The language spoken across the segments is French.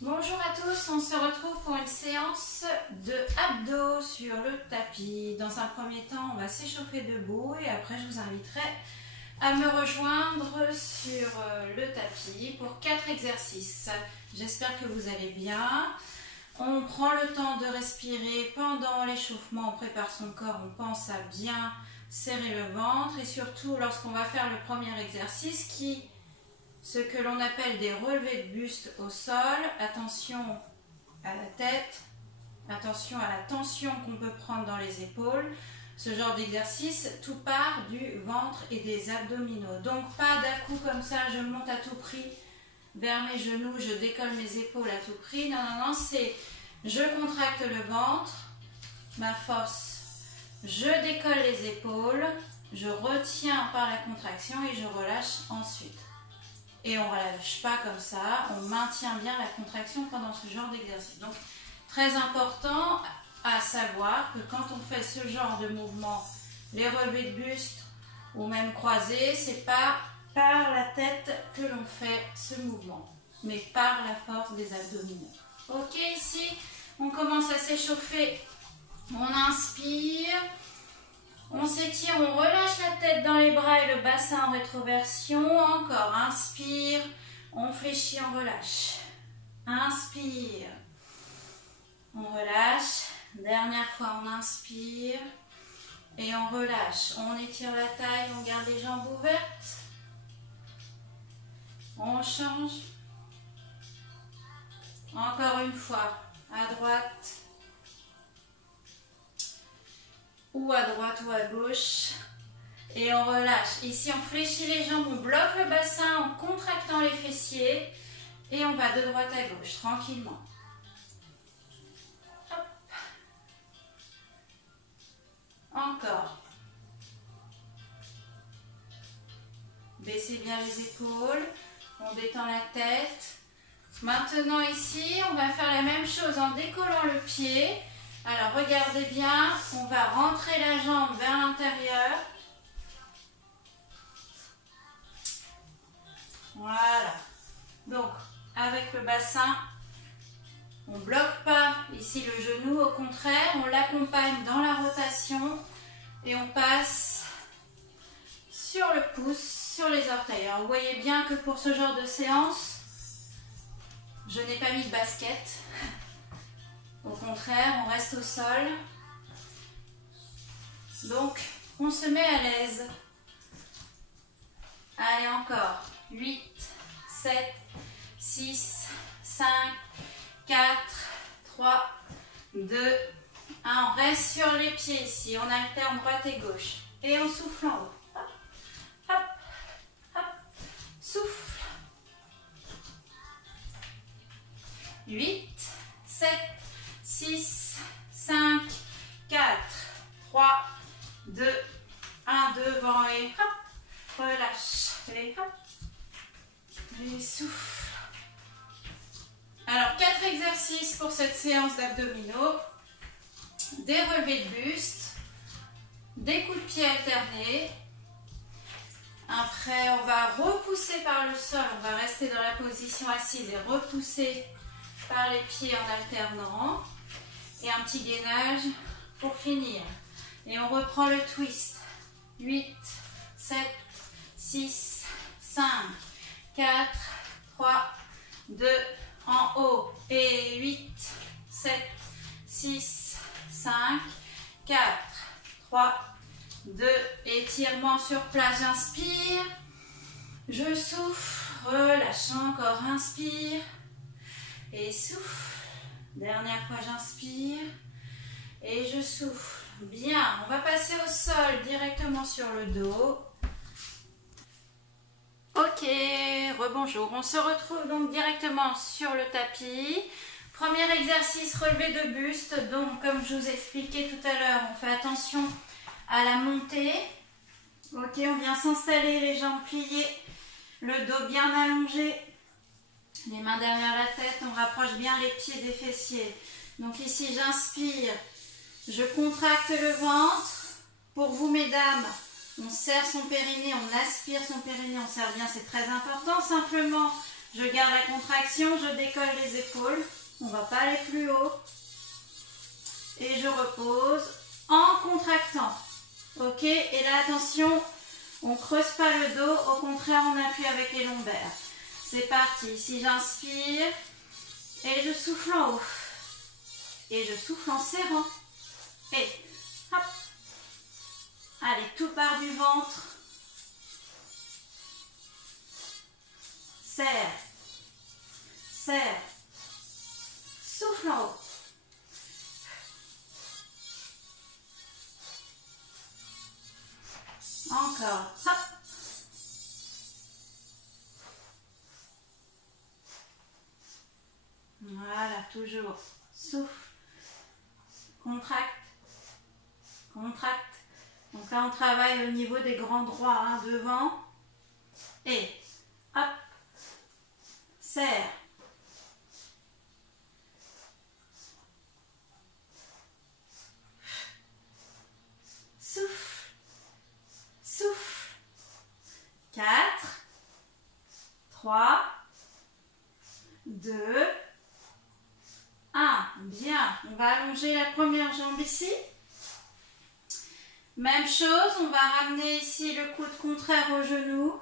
Bonjour à tous, on se retrouve pour une séance de abdos sur le tapis. Dans un premier temps, on va s'échauffer debout et après je vous inviterai à me rejoindre sur le tapis pour 4 exercices. J'espère que vous allez bien. On prend le temps de respirer pendant l'échauffement, on prépare son corps, on pense à bien serrer le ventre et surtout lorsqu'on va faire le premier exercice ce que l'on appelle des relevés de buste au sol. Attention à la tête, attention à la tension qu'on peut prendre dans les épaules. Ce genre d'exercice, tout part du ventre et des abdominaux. Donc pas d'un coup comme ça, je monte à tout prix vers mes genoux, je décolle mes épaules à tout prix. Non, non, non, c'est je contracte le ventre, ma force, je décolle les épaules, je retiens par la contraction et je relâche ensuite. Et on ne relâche pas comme ça, on maintient bien la contraction pendant ce genre d'exercice. Donc, très important à savoir que quand on fait ce genre de mouvement, les relevés de buste ou même croisés, c'est pas par la tête que l'on fait ce mouvement, mais par la force des abdominaux. Ok, ici, on commence à s'échauffer. On inspire. On s'étire, on relâche la tête dans les bras et le bassin en rétroversion. Encore, inspire, on fléchit, on relâche. Inspire, on relâche. Dernière fois, on inspire et on relâche. On étire la taille, on garde les jambes ouvertes. On change. Encore une fois, à droite. Ou à droite ou à gauche. Et on relâche. Ici, on fléchit les jambes, on bloque le bassin en contractant les fessiers. Et on va de droite à gauche, tranquillement. Hop. Encore. Baissez bien les épaules. On détend la tête. Maintenant ici, on va faire la même chose en décollant le pied. Alors regardez bien, on va rentrer la jambe vers l'intérieur. Voilà. Donc avec le bassin, on ne bloque pas ici le genou, au contraire, on l'accompagne dans la rotation et on passe sur le pouce, sur les orteils. Alors vous voyez bien que pour ce genre de séance, je n'ai pas mis de basket. Au contraire, on reste au sol. Donc, on se met à l'aise. Allez, encore. 8, 7, 6, 5, 4, 3, 2, 1. On reste sur les pieds ici. On alterne droite et gauche. Et on souffle en haut. Hop, hop, hop. Souffle. 8, 7, 6, 5, 4, 3, 2, 1, devant et hop, relâche. Et hop, et souffle. Alors, 4 exercices pour cette séance d'abdominaux. Des relevés de buste, des coups de pied alternés. Après, on va repousser par le sol. On va rester dans la position assise et repousser par les pieds en alternant. Et un petit gainage pour finir. Et on reprend le twist. 8, 7, 6, 5, 4, 3, 2, en haut. Et 8, 7, 6, 5, 4, 3, 2, étirement sur place. J'inspire. Je souffle. Relâche encore. Inspire. Et souffle. Dernière fois, j'inspire et je souffle. Bien, on va passer au sol directement sur le dos. Ok, rebonjour. On se retrouve donc directement sur le tapis. Premier exercice, relevé de buste. Donc, comme je vous ai expliqué tout à l'heure, on fait attention à la montée. Ok, on vient s'installer, les jambes pliées, le dos bien allongé. Les mains derrière la tête, on rapproche bien les pieds des fessiers. Donc ici, j'inspire, je contracte le ventre. Pour vous, mesdames, on serre son périnée, on aspire son périnée, on serre bien, c'est très important. Simplement, Je garde la contraction, je décolle les épaules. On ne va pas aller plus haut. Et je repose en contractant. Ok, et là attention, on ne creuse pas le dos, au contraire on appuie avec les lombaires. C'est parti, ici j'inspire et je souffle en haut. Et je souffle en serrant. Et hop. Allez, tout part du ventre. Serre. Serre. Souffle en haut. Encore. Hop. Voilà, toujours. Souffle. Contracte. Contracte. Donc là, on travaille au niveau des grands droits, hein, devant. Et hop. Serre. Souffle. Souffle. 4, 3, 2, 1. Bien. On va allonger la première jambe ici. Même chose, on va ramener ici le coude contraire au genou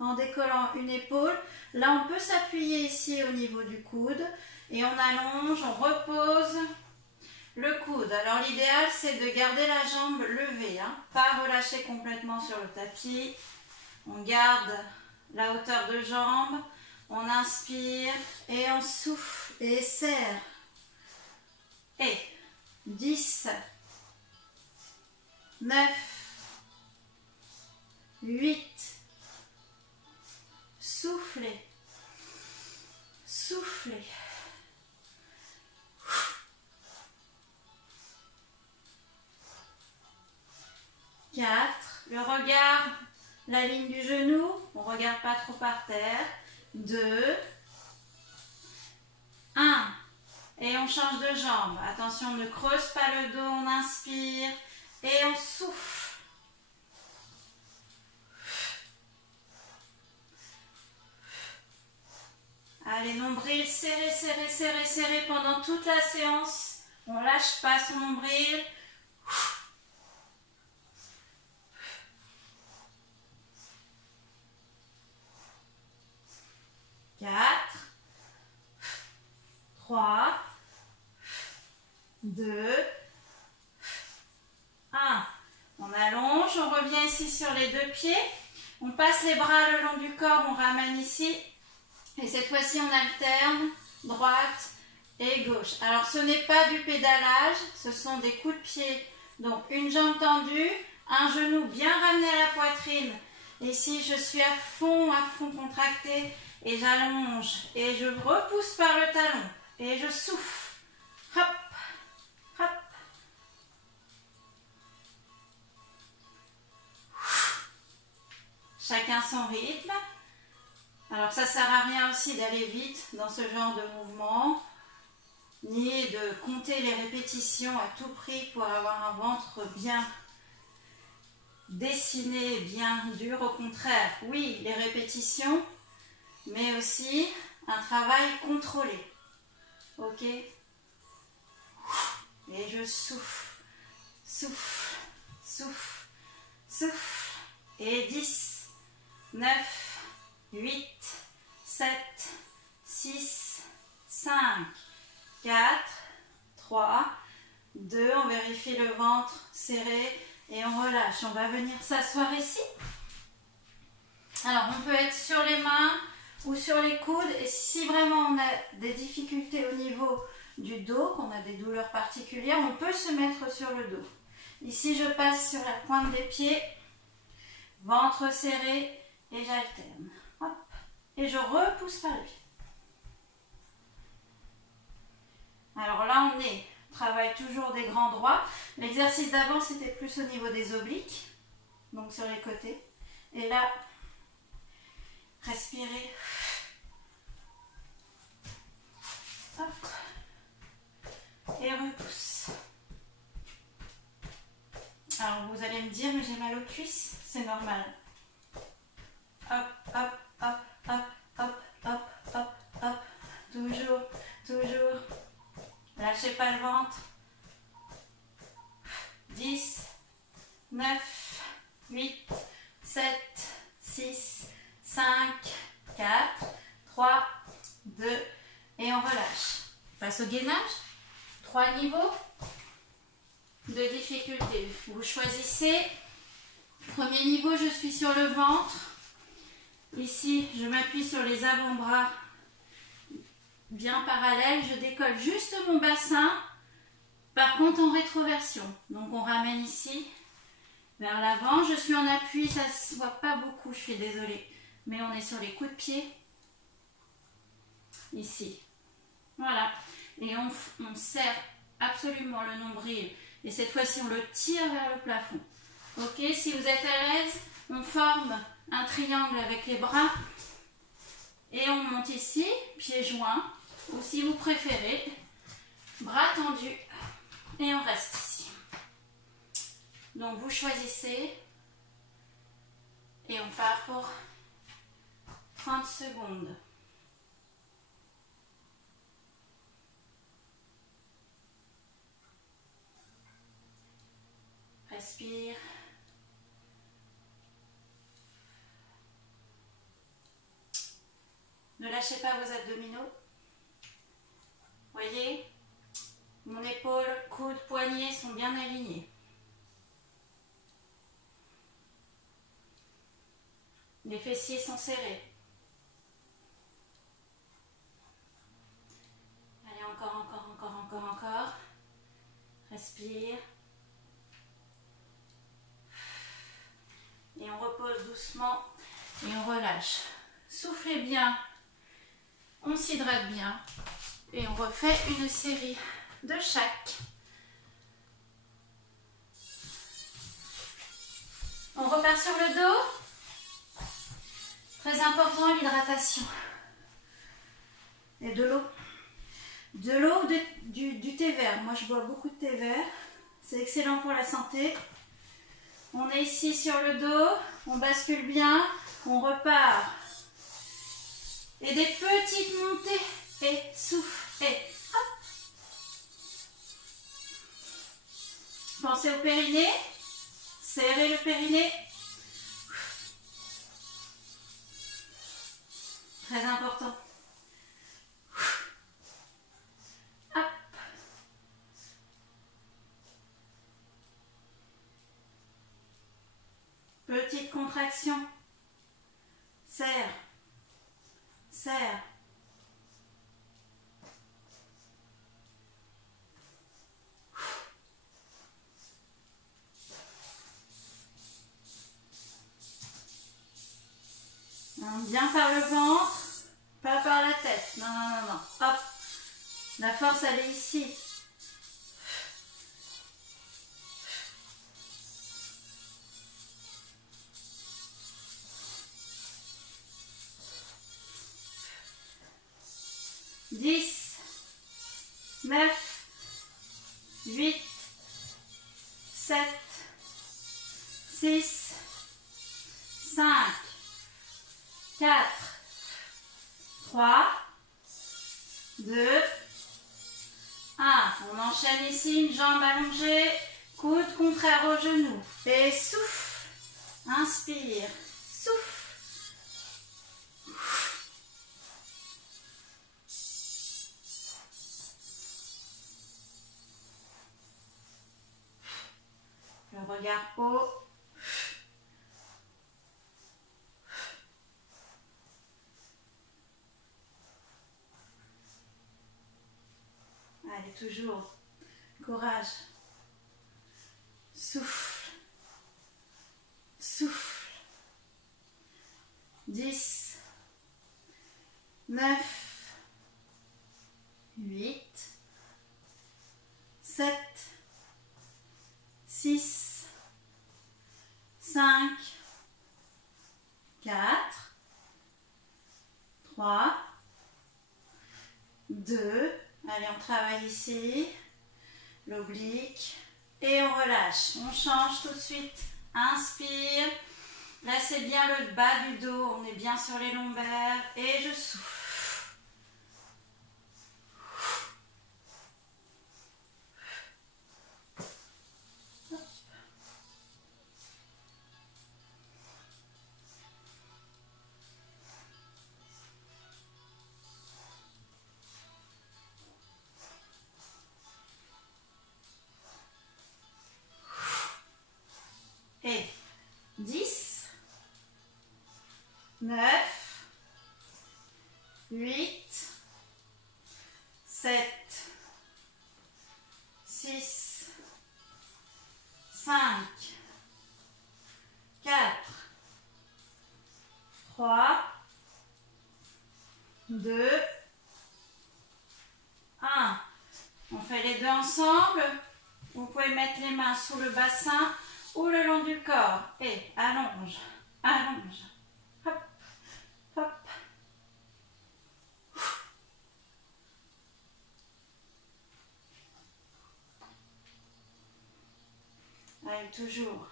en décollant une épaule. Là, on peut s'appuyer ici au niveau du coude et on allonge, on repose le coude. Alors, l'idéal, c'est de garder la jambe levée, hein, pas relâcher complètement sur le tapis. On garde la hauteur de jambe, on inspire et on souffle et serre. Et 10, 9, 8, soufflez, soufflez. 4, le regard, la ligne du genou, on ne regarde pas trop par terre. 2, 1, et on change de jambe. Attention, on ne creuse pas le dos, on inspire et on souffle. Allez, nombril, serré, serré, serré, serré pendant toute la séance. On ne lâche pas son nombril. 4, 3, 2, 1. On allonge, on revient ici sur les deux pieds. On passe les bras le long du corps, on ramène ici. Et cette fois-ci, on alterne droite et gauche. Alors, ce n'est pas du pédalage, ce sont des coups de pied. Donc, une jambe tendue, un genou bien ramené à la poitrine. Et ici, je suis à fond contracté. Et j'allonge. Et je repousse par le talon. Et je souffle. Hop, hop. Chacun son rythme. Alors ça sert à rien aussi d'aller vite dans ce genre de mouvement, ni de compter les répétitions à tout prix pour avoir un ventre bien dessiné, bien dur. Au contraire, oui, les répétitions, mais aussi un travail contrôlé. Ok? Et je souffle, souffle, souffle, souffle. Et 10, 9, 8, 7, 6, 5, 4, 3, 2. On vérifie le ventre serré et on relâche. On va venir s'asseoir ici. Alors, on peut être sur les mains ou sur les coudes. Et si vraiment on a des difficultés au niveau du dos, qu'on a des douleurs particulières, on peut se mettre sur le dos. Ici, je passe sur la pointe des pieds, ventre serré et j'alterne. Hop. Et je repousse par le pied. Alors là, on travaille toujours des grands droits. L'exercice d'avant, c'était plus au niveau des obliques, donc sur les côtés. Et là, respirez. Hop. Et repousse. Alors, vous allez me dire, mais j'ai mal aux cuisses. C'est normal. Hop, hop, hop, hop, hop, hop. lâchez pas le ventre. 10, 9, 8, 7, 6, 5, 4, 3, 2 et on relâche. Passe au gainage. 3 niveaux de difficulté. Vous choisissez. Premier niveau, je suis sur le ventre. Ici, je m'appuie sur les avant-bras bien parallèles. Je décolle juste mon bassin. Par contre, en rétroversion. Donc, on ramène ici vers l'avant. Je suis en appui. Ça ne se voit pas beaucoup, je suis désolée. Mais on est sur les coups de pied. Ici. Voilà. Et on serre absolument le nombril. Et cette fois-ci, on le tire vers le plafond. Ok, si vous êtes à l'aise, on forme un triangle avec les bras. Et on monte ici, pieds joints. Ou si vous préférez, bras tendus. Et on reste ici. Donc vous choisissez. Et on part pour 30 secondes. Respire. Ne lâchez pas vos abdominaux. Voyez, mon épaule, coude, poignet sont bien alignés. Les fessiers sont serrés. Allez, encore. Respire. Et on repose doucement et on relâche. Soufflez bien. On s'hydrate bien. Et on refait une série de chaque. On repart sur le dos. Très important, l'hydratation. Et de l'eau. De l'eau ou du thé vert. Moi, je bois beaucoup de thé vert. C'est excellent pour la santé. On est ici sur le dos. On bascule bien. On repart. Et des petites montées. Et souffle. Et hop. Pensez au périnée. Serrez le périnée. Très important. Hop. Petite contraction. Serre. Serre. Bien par le ventre, pas par la tête. Non. Hop. La force, elle est ici. Dix, 9, 8, 7, 6, 5, 4, 3, 2, 1. On enchaîne ici, une jambe allongée, coude contraire au genou. Et souffle. Inspire. Souffle. Le regard haut. Allez, toujours. Courage. Souffle. Souffle. 10, 9, 8, 7, 6, 5, 4, 3, 2, allez, on travaille ici, l'oblique, et on relâche. On change tout de suite. Inspire. Là, c'est bien le bas du dos. On est bien sur les lombaires. Et je souffle. 7, 6, 5, 4, 3, 2, 1. On fait les deux ensemble. Vous pouvez mettre les mains sous le bassin ou le long du corps. Et allonge, allonge. Hop, hop. Allez, toujours.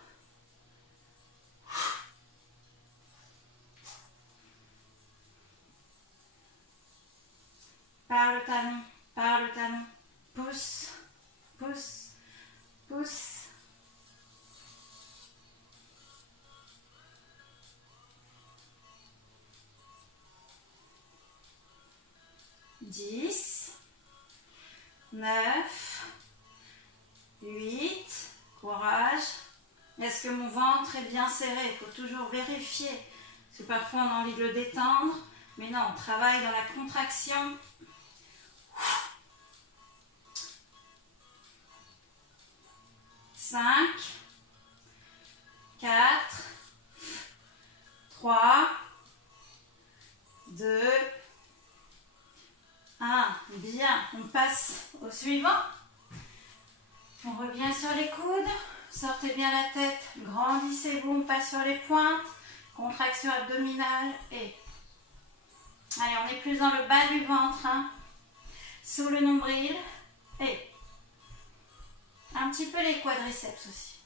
Par le talon, par le talon. Pousse, pousse, pousse. 10, 9, 8, courage. Est-ce que mon ventre est bien serré? Il faut toujours vérifier. Parce que parfois on a envie de le détendre. Mais non, on travaille dans la contraction. 5, 4, 3, 2, 1. Bien, on passe au suivant. On revient sur les coudes. Sortez bien la tête. Grandissez-vous, on passe sur les pointes. Contraction abdominale et... Allez, on est plus dans le bas du ventre. Hein. Sous le nombril. Et... Un petit peu les quadriceps aussi.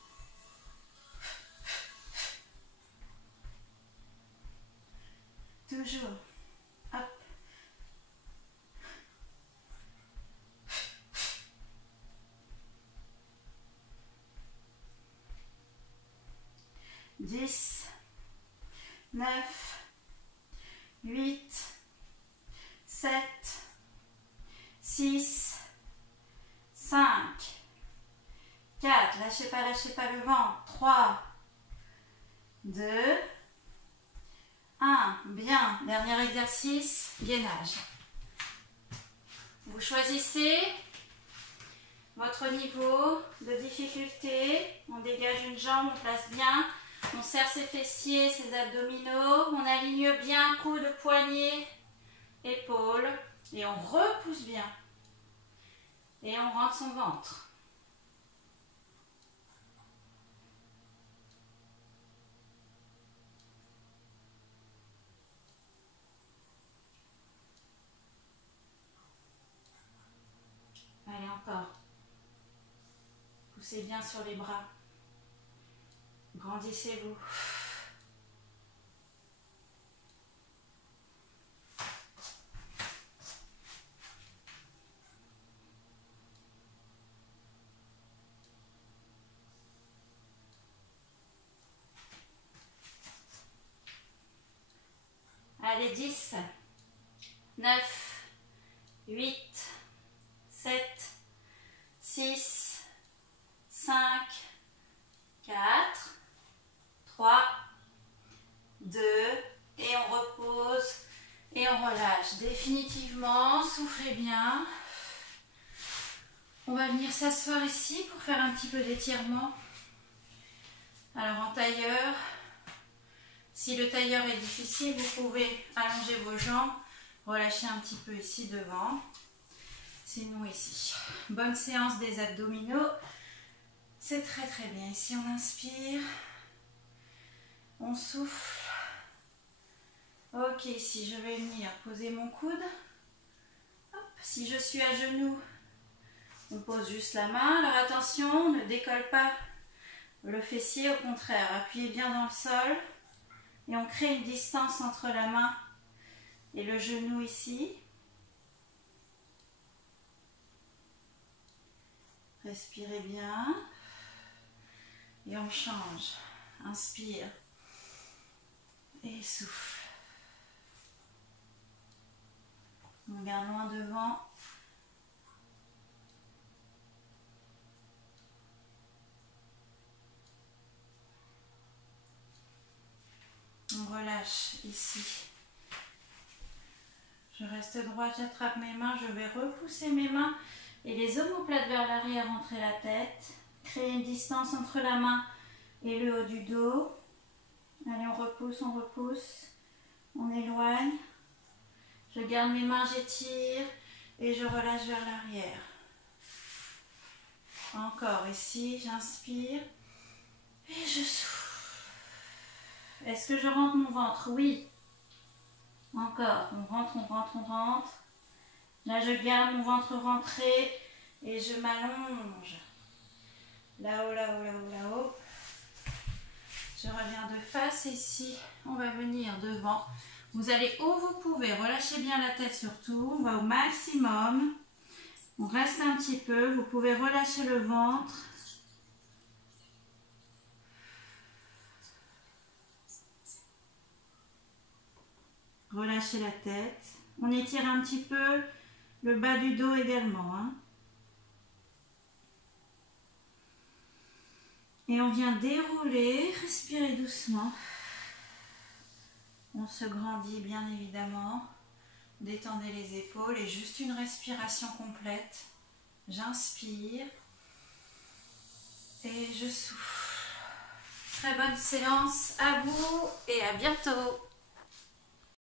Toujours. Hop. Dix, 9, 8, 7, 6, 5, 4, lâchez pas le ventre, 3, 2, 1, bien, dernier exercice, gainage. Vous choisissez votre niveau de difficulté, on dégage une jambe, on place bien, on serre ses fessiers, ses abdominaux, on aligne bien coude, poignet, épaules et on repousse bien. Et on rentre son ventre. Allez, encore. Poussez bien sur les bras. Grandissez-vous. Allez, 10, 9, 8, 7, 6, 5, 4, 3, 2, et on repose et on relâche définitivement, soufflez bien. On va venir s'asseoir ici pour faire un petit peu d'étirement. Alors en tailleur, si le tailleur est difficile, vous pouvez allonger vos jambes, relâcher un petit peu ici devant. Sinon ici. Bonne séance des abdominaux. C'est très très bien. Ici on inspire. On souffle. Ok, ici je vais venir poser mon coude. Hop. Si je suis à genoux, on pose juste la main. Alors attention, ne décolle pas le fessier, au contraire. Appuyez bien dans le sol. Et on crée une distance entre la main et le genou ici. Respirez bien. Et on change. Inspire. Et souffle. On regarde loin devant. On relâche ici. Je Je reste droite, j'attrape mes mains, je vais repousser mes mains et les omoplates vers l'arrière, rentrer la tête. Créer une distance entre la main et le haut du dos. Allez, on repousse, on éloigne. Je garde mes mains, j'étire et je relâche vers l'arrière. Encore ici, j'inspire et je souffle. Est-ce que je rentre mon ventre? Oui. Encore, on rentre. Là, je garde mon ventre rentré et je m'allonge. Là-haut. Je reviens de face ici. On va venir devant. Vous allez où vous pouvez. Relâchez bien la tête surtout. On va au maximum. On reste un petit peu. Vous pouvez relâcher le ventre. Relâchez la tête. On étire un petit peu le bas du dos également. Hein. Et on vient dérouler. Respirez doucement. On se grandit bien évidemment. Détendez les épaules et juste une respiration complète. J'inspire et je souffle. Très bonne séance à vous et à bientôt.